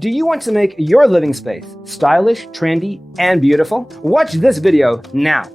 Do you want to make your living space stylish, trendy, and beautiful? Watch this video now.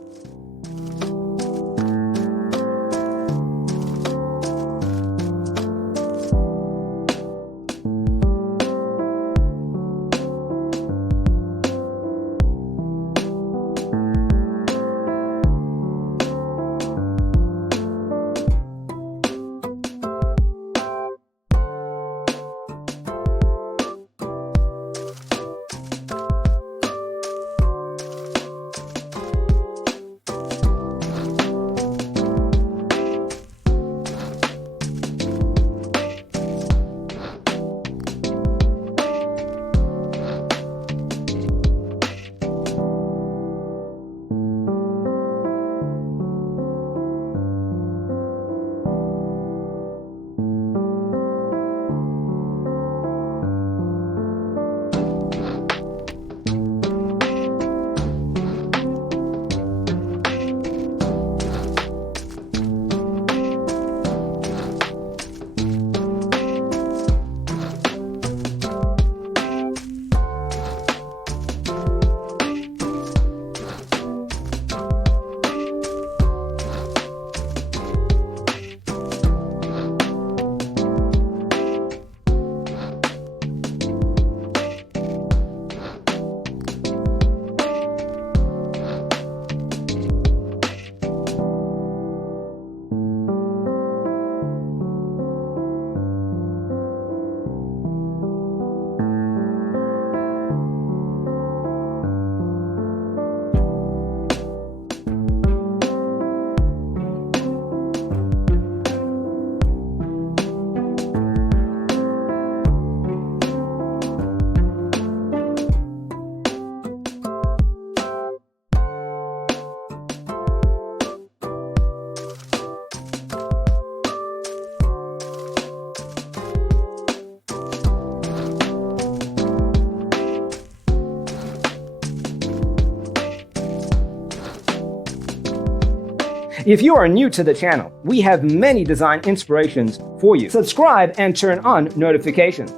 If you are new to the channel, we have many design inspirations for you. Subscribe and turn on notifications.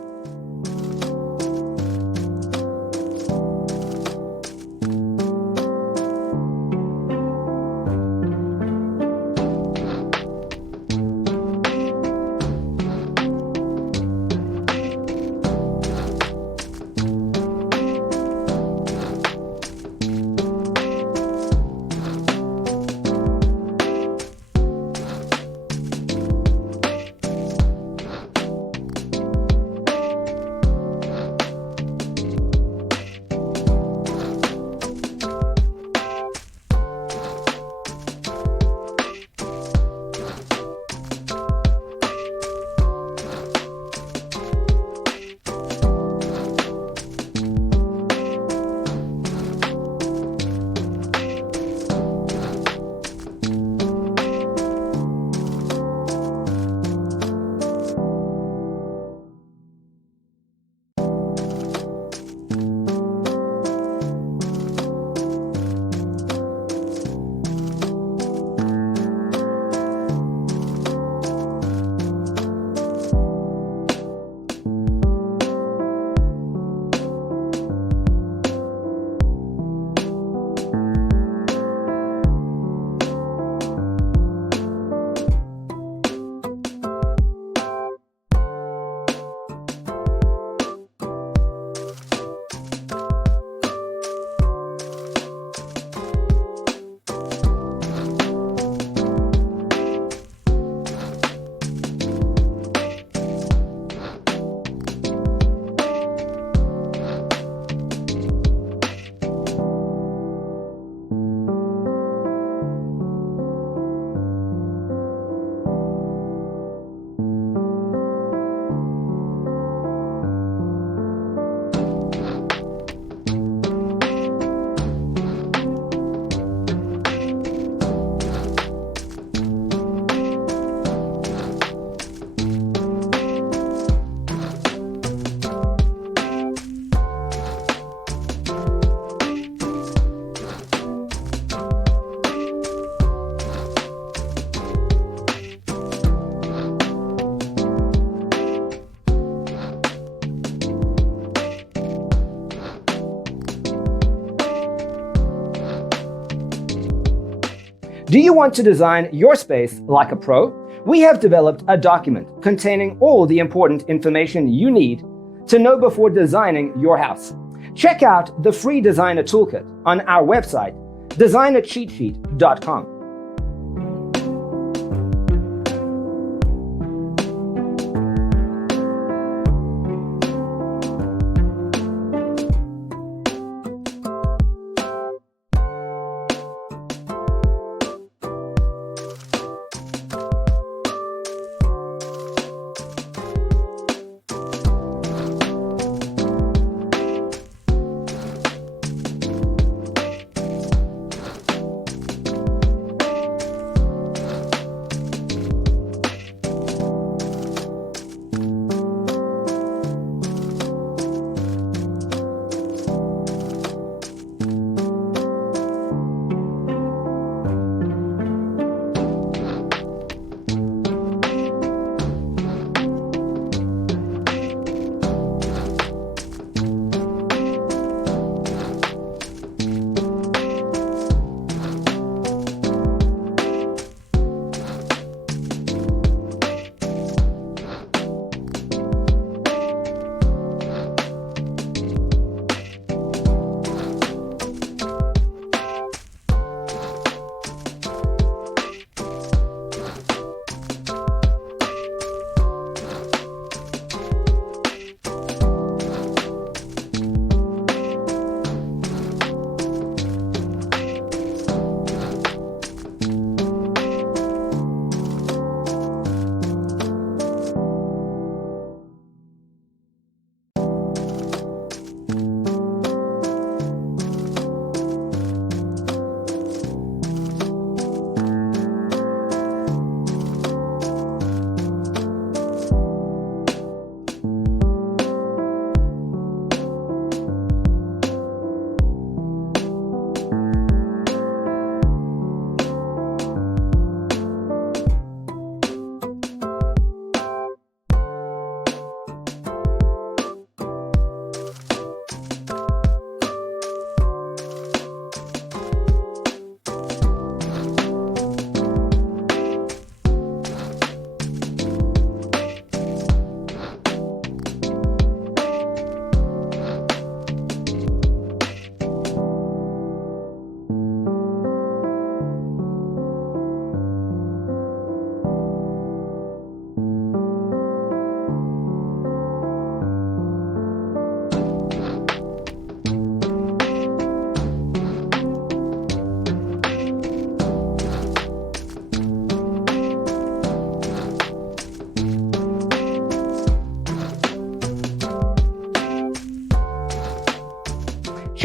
Do you want to design your space like a pro? We have developed a document containing all the important information you need to know before designing your house. Check out the free designer toolkit on our website, designercheatsheet.com.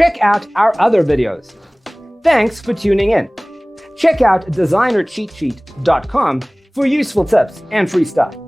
Check out our other videos. Thanks for tuning in. Check out designercheatsheet.com for useful tips and free stuff.